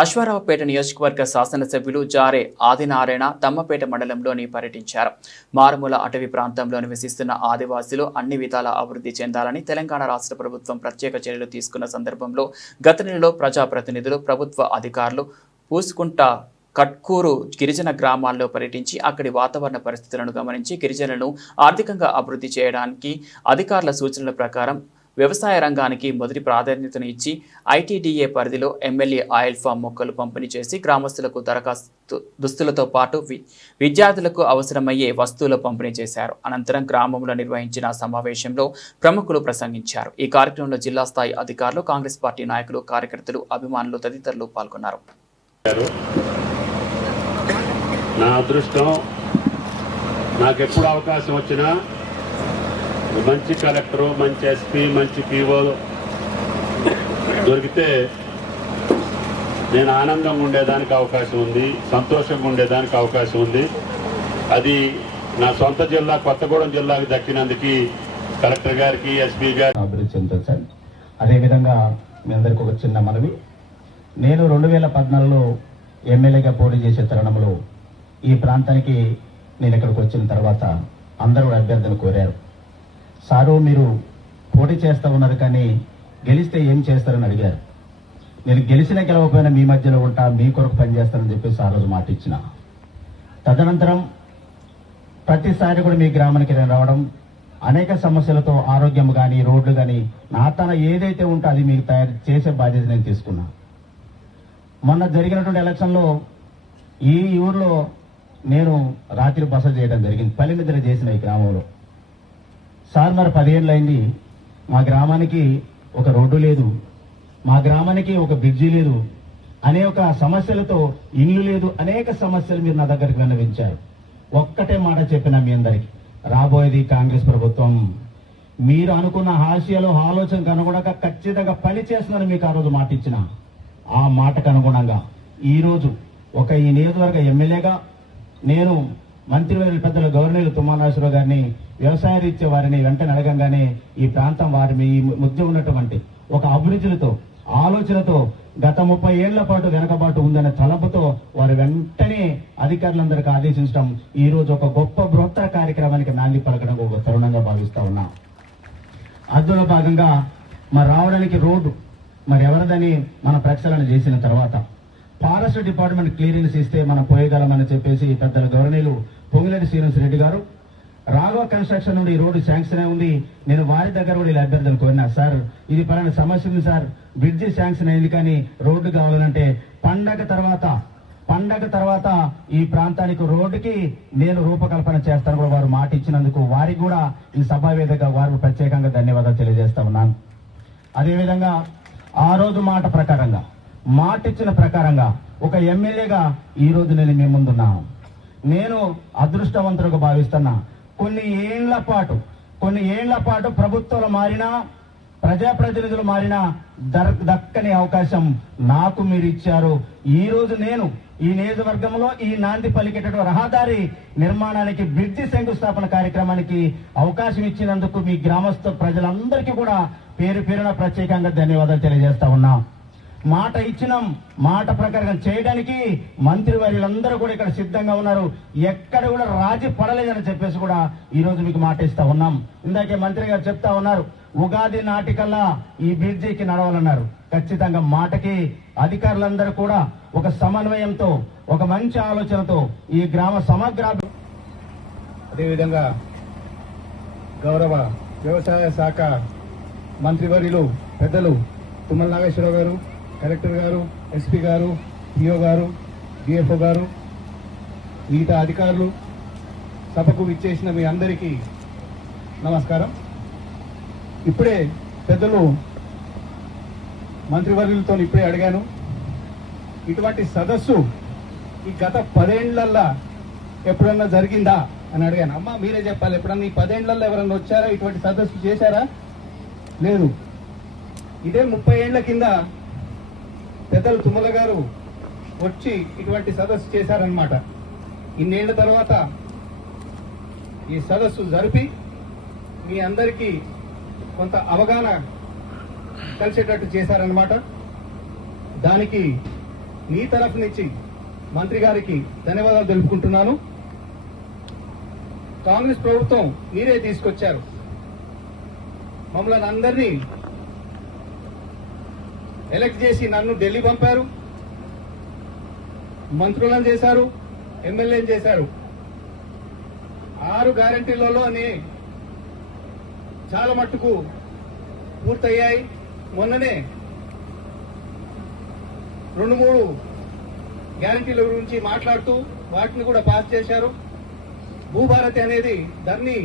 అశ్వారావుపేట నియోజకవర్గ శాసనసభ్యులు జారే ఆదినారాయణ తమ్మపేట మండలంలోని పర్యటించారు. మారుమూల అటవీ ప్రాంతంలో నివసిస్తున్న ఆదివాసీలు అన్ని విధాల అభివృద్ధి చెందాలని తెలంగాణ రాష్ట్ర ప్రభుత్వం ప్రత్యేక చర్యలు తీసుకున్న సందర్భంలో గత నెలలో ప్రజాప్రతినిధులు, ప్రభుత్వ అధికారులు పూసుకుంట కట్కూరు గిరిజన గ్రామాల్లో పర్యటించి అక్కడి వాతావరణ పరిస్థితులను గమనించి గిరిజనులను ఆర్థికంగా అభివృద్ధి చేయడానికి అధికారుల సూచనల ప్రకారం వ్యవసాయ రంగానికి మొదటి ప్రాధాన్యతను ఇచ్చి ఐటీడీఏ పరిధిలో ఎమ్మెల్యే ఆయిల్ ఫామ్ మొక్కలు పంపిణీ చేసి గ్రామస్తులకు దరఖాస్తు దుస్తులతో పాటు విద్యార్థులకు అవసరమయ్యే వస్తువులు పంపిణీ చేశారు. అనంతరం గ్రామంలో నిర్వహించిన సమావేశంలో ప్రముఖులు ప్రసంగించారు. ఈ కార్యక్రమంలో జిల్లా స్థాయి అధికారులు, కాంగ్రెస్ పార్టీ నాయకులు, కార్యకర్తలు, అభిమానులు తదితరులు పాల్గొన్నారు. నా అదృష్టం, నాకెప్పుడు అవకాశం వచ్చినా మంచి కలెక్టరు, మంచి ఎస్పీ, మంచి పీఓ దొరికితే నేను ఆనందంగా ఉండేదానికి అవకాశం ఉంది, సంతోషంగా ఉండేదానికి అవకాశం ఉంది. అది నా సొంత జిల్లా కొత్తగూడెం జిల్లాకు దక్కినందుకు కలెక్టర్ గారికి, ఎస్పీ గారికి అభివృద్ధి చెందొచ్చాను. అదేవిధంగా మీ అందరికి ఒక చిన్న మనవి, నేను 2014లో ఎమ్మెల్యేగా పోటీ చేసే తరుణంలో ఈ ప్రాంతానికి నేను ఇక్కడికి వచ్చిన తర్వాత అందరూ అభ్యర్థులు కోరారు. సారు మీరు పోటీ చేస్తూ ఉన్నారు కానీ గెలిస్తే ఏం చేస్తారని అడిగారు. నేను గెలవకపోయినా మీ మధ్యలో ఉంటా, మీ కొరకు పనిచేస్తానని చెప్పేసి ఆ రోజు మాట ఇచ్చిన. తదనంతరం ప్రతిసారి కూడా మీ గ్రామానికి నేను రావడం, అనేక సమస్యలతో ఆరోగ్యం కానీ, రోడ్లు కానీ, నా తన ఏదైతే ఉంటే అది మీకు తయారు చేసే బాధ్యత నేను తీసుకున్నా. మొన్న జరిగినటువంటి ఎలక్షన్లో ఈ ఊర్లో నేను రాత్రి బస చేయడం జరిగింది. పల్లె నిద్ర చేసిన ఈ గ్రామంలో. సార్ మరి 10 ఏళ్ళు అయింది, మా గ్రామానికి ఒక రోడ్డు లేదు, మా గ్రామానికి ఒక బ్రిడ్జి లేదు, అనేక సమస్యలతో ఇల్లు లేదు, అనేక సమస్యలు మీరు నా దగ్గరికి విన్నవించారు. ఒక్కటే మాట చెప్పినా మీ అందరికి, రాబోయేది కాంగ్రెస్ ప్రభుత్వం, మీరు అనుకున్న ఆశయాలు, ఆలోచనకు అనుగుణంగా ఖచ్చితంగా పని చేస్తున్నారని మీకు ఆ రోజు మాట ఇచ్చిన. ఆ మాటకు అనుగుణంగా ఈరోజు ఈ నియోజకవర్గ ఎమ్మెల్యేగా నేను మంత్రివర్యుల పెద్దల గవర్నర్ తుమ్మనాశ్వరరావు గారిని, వ్యవసాయ రీత్యా వారిని వెంటనే అడగంగానే ఈ ప్రాంతం వారి మీ మధ్య ఉన్నటువంటి ఒక అభిరుచులతో, ఆలోచనతో గత 30 ఏళ్ల పాటు వెనకబాటు ఉందనే తలపుతో వారు వెంటనే అధికారులందరికీ ఆదేశించడం ఈ రోజు ఒక గొప్ప బృహత్తర కార్యక్రమానికి నాంది పలకడం ఒక తరుణంగా భావిస్తా ఉన్నా. అందులో భాగంగా మరి రావడానికి రోడ్డు మరి ఎవరిదని మన ప్రక్షాళన చేసిన తర్వాత ఫారెస్ట్ డిపార్ట్మెంట్ క్లియరెన్స్ ఇస్తే మనం పోయగలమని చెప్పేసి పెద్దల గవర్నీలు పొంగిరెడ్డి శ్రీనివాస్ రెడ్డి గారు, రాఘవ కన్స్ట్రక్షన్ నుండి ఈ రోడ్డు శాంక్షన్ అయి ఉంది. నేను వారి దగ్గర కూడా ఇలా అభ్యర్థులు కోరినా, సార్ ఇది పలానా సమస్య ఉంది సార్, బ్రిడ్జి శాంక్షన్ అయింది కానీ రోడ్డు కావాలంటే పండగ తర్వాత ఈ ప్రాంతానికి రోడ్డుకి నేను రూపకల్పన చేస్తాను కూడా వారు మాట ఇచ్చినందుకు వారికి కూడా ఈ సభావేదికగా వారు ప్రత్యేకంగా ధన్యవాదాలు తెలియజేస్తా ఉన్నాను. అదేవిధంగా ఆ రోజు మాట ఇచ్చిన ప్రకారంగా ఒక ఎమ్మెల్యేగా ఈ రోజు నేను మీ ముందున్నాను. నేను అదృష్టవంతులుగా భావిస్తున్నా. కొన్ని ఏళ్ల పాటు ప్రభుత్వాలు మారినా, ప్రజాప్రతినిధులు మారినా దక్కని అవకాశం నాకు మీరు ఇచ్చారు. ఈ రోజు నేను ఈ నియోజకవర్గంలో ఈ నాంది పలికేటటువంటి రహదారి నిర్మాణానికి, బ్రిడ్జి శంకుస్థాపన కార్యక్రమానికి అవకాశం ఇచ్చినందుకు మీ గ్రామస్థ ప్రజలందరికీ కూడా పేరు పేరున ప్రత్యేకంగా ధన్యవాదాలు తెలియజేస్తా ఉన్నాం. మాట ఇచ్చినాం, మాట ప్రకారం చేయడానికి మంత్రివర్యులందరూ కూడా ఇక్కడ సిద్ధంగా ఉన్నారు. ఎక్కడ కూడా రాజీ పడలేదని చెప్పేసి కూడా ఈ రోజు మీకు మాట ఇస్తా ఉన్నాం. ఇందాకే మంత్రి గారు చెప్తా ఉన్నారు, ఉగాది నాటికల్లా ఈ బ్రిడ్జికి నడవాలన్నారు. ఖచ్చితంగా మాటకి అధికారులందరూ కూడా ఒక సమన్వయంతో, ఒక మంచి ఆలోచనతో ఈ గ్రామ సమగ్ర, అదేవిధంగా గౌరవ వ్యవసాయ శాఖ మంత్రివర్యులు పెద్దలు తుమ్మల నాగేశ్వరరావు గారు, కలెక్టర్ గారు, ఎస్పీ గారు, పిఓ గారు, డిఎఫ్ఓ గారు, మిగతా అధికారులు, సభకు విచ్చేసిన మీ అందరికీ నమస్కారం. ఇప్పుడే పెద్దలు మంత్రివర్యులతో ఇప్పుడే అడిగాను, ఇటువంటి సదస్సు ఈ గత 10 ఏళ్లల్లా ఎప్పుడన్నా జరిగిందా అని అడిగాను. అమ్మ మీరే చెప్పాలి, ఎప్పుడన్నా ఈ 10 ఏళ్లలో ఎవరన్నా వచ్చారా, ఇటువంటి సదస్సు చేశారా? లేదు. ఇదే 30 ఏళ్ల కింద పెద్దలు తుమ్మల గారు వచ్చి ఇటువంటి సదస్సు చేశారనమాట. ఇన్నేళ్ల తర్వాత ఈ సదస్సు జరిపి మీ అందరికీ కొంత అవగాహన కలిసేటట్టు చేశారనమాట. దానికి మీ తరఫు నుంచి మంత్రి గారికి ధన్యవాదాలు తెలుపుకుంటున్నాను. కాంగ్రెస్ ప్రభుత్వం మీరే తీసుకొచ్చారు. మమ్మల్ని అందరినీ ఎలక్ట్ చేసి నన్ను ఢిల్లీ పంపారు, మంత్రులను చేశారు, ఎమ్మెల్యేలు చేశారు. 6 గ్యారంటీలలోనే చాలా మట్టుకు పూర్తయ్యాయి. మొన్ననే 2-3 గ్యారంటీల గురించి మాట్లాడుతూ వాటిని కూడా పాస్ చేశారు. భూభారతి అనేది ధరణి